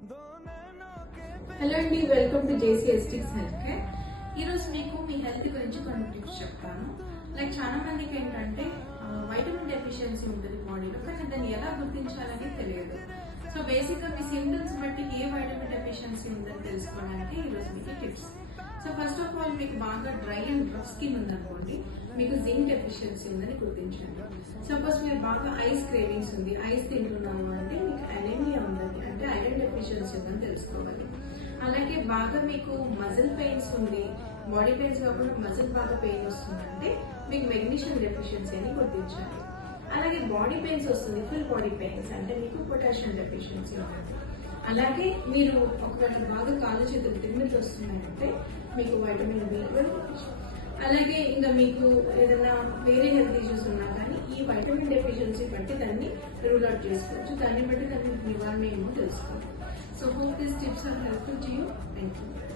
Hello అండి, welcome to JC aesthetics health care. ఈరోజు మీకు మీ హెల్త్ గురించి కొన్ని టిప్స్ చెప్తాను. లైక్ చాలా మందికి ఏంటంటే వైటమిన్ డెఫిషియన్సీ ఉంటుంది బాడీలో, కానీ దాన్ని ఎలా గుర్తించాలని తెలియదు. సో బేసిక్గా మీ సింటమ్స్ బట్టి ఏ వైటమిన్ డెఫిషియన్సీ ఉందని తెలుసుకోవడానికి ఈరోజు మీకు tips. So first of all, మీకు బాగా డ్రై అండ్ రఫ్ స్కిన్ ఉందనుకోండి, మీకు జింక్ డెఫిషియన్సీ ఉందని గుర్తించండి. సపోజ్ మీరు బాగా ఐస్ క్రేవింగ్స్ ఉంది, ఐస్ తింటున్నాము అంటే మీకు అనీమియా ఉందని, అంటే ఐరన్ డెఫిషియన్సీ ఉందని తెలుసుకోవాలి. అలాగే బాగా మీకు మజిల్ పెయిన్స్ ఉంది, బాడీ పెయిన్స్ కాకుండా మజిల్ బాగా పెయిన్ వస్తుందంటే మీకు మెగ్నీషియం డెఫిషియన్సీ అని గుర్తించాలి. అలాగే బాడీ పెయిన్స్ వస్తుంది, ఫుల్ బాడీ పెయిన్స్ అంటే మీకు పొటాషియం డెఫిషియన్సీ ఉంటుంది. అలాగే మీరు ఒకవేళ బాగా కాళ్ళు చేతులు తిమ్మిర్లు వస్తున్నాయంటే మీకు వైటమిన్ B12. అలాగే ఇంకా మీకు ఏదైనా వేరే హెల్త్ ఇష్యూస్ ఉన్నా కానీ ఈ వైటమిన్ డెఫిషియన్సీ బట్టి దాన్ని రూల్ అవుట్ చేసుకోవచ్చు. దాన్ని బట్టి దాని నివారణ ఏమో తెలుసుకోవాలి. So hope these tips are helpful to you. Thank you.